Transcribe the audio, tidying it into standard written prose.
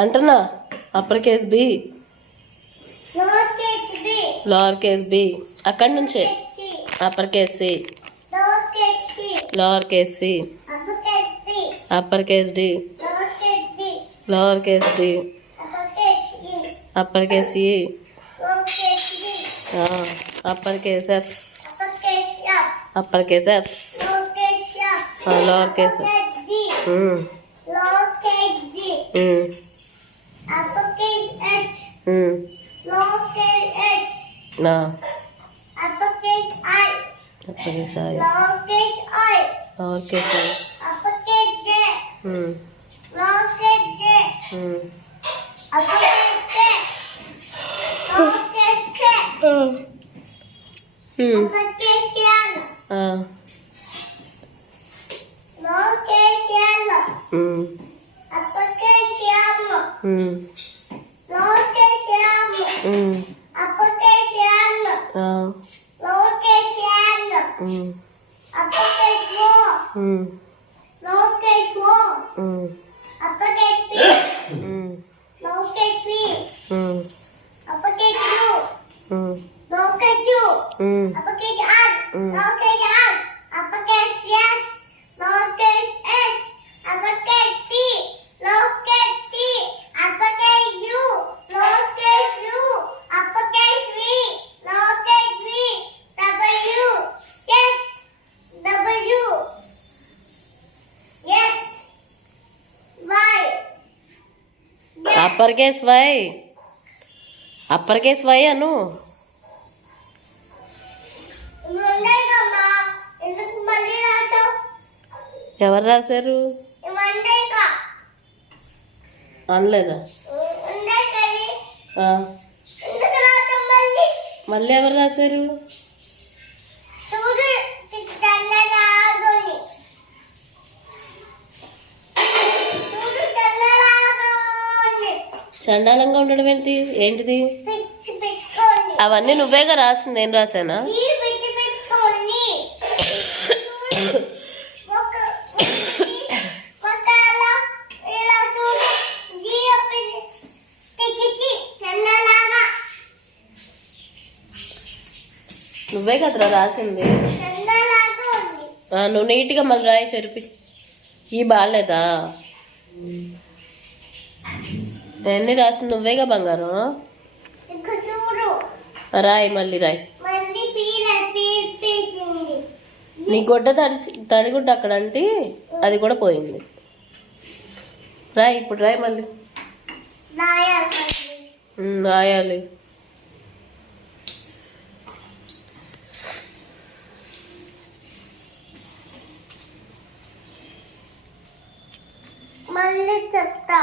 అంటున్నా upper case B lower case B అక్కడి నుంచే upper case C lower case C upper case D lower case D upper case E upper case F upper case F lower case నా uppercase I, uppercase I, lowercase I, lowercase I, uppercase J, lowercase J, uppercase K, lowercase K, uppercase L, lowercase L, uppercase M, lowercase M, uppercase N, lowercase n, uppercase O, lowercase o, uppercase p, lowercase p, uppercase u, lowercase u, uppercase r, lowercase r, uppercase s, lowercase s, uppercase t, lowercase t, uppercase u, lowercase u, uppercase v, lowercase v, w, yes, w, yes, y, upper case Y upper case Y అను ఇవండేకమ్మా ఎందుకు మళ్ళీ రాసావు ఎవరు రాశారు ఇవండేక అనలేదా ఉండేకని ఎందుకు రాసావు మళ్ళీ ఎవరు రాశారు చూడు తెల్లరాగని చూడు తెల్లరాగని చండాలంగా ఉండడం ఏంటిది పిచ్చి పెట్టుకోండి అవన్నీ నువ్వేగా రాసింది నేను రాశానా ఈ పిచ్చి పెట్టుకోండి ఒక కొత్తలా ఇలా చూడు జీ పిచ్చి తెల్లలాగా నువ్వే కదరా రాసింది తెల్లలాగా ఉంది నువ్వు నీట్గా మళ్ళీ రాయి చెరిపి ఈ బాగాలేదా ఎన్ని రాసింది నువ్వేగా బంగారం ఇక్కడ చూడు రాయి మళ్ళీ రాయి మళ్ళీ పీరేసింది నీ గొడ్డ తడిగుడ్డ అక్కడ అంటే అది కూడా పోయింది రాయి ఇప్పుడు రాయి మళ్ళీ రాయాలి మళ్ళీ చెప్తా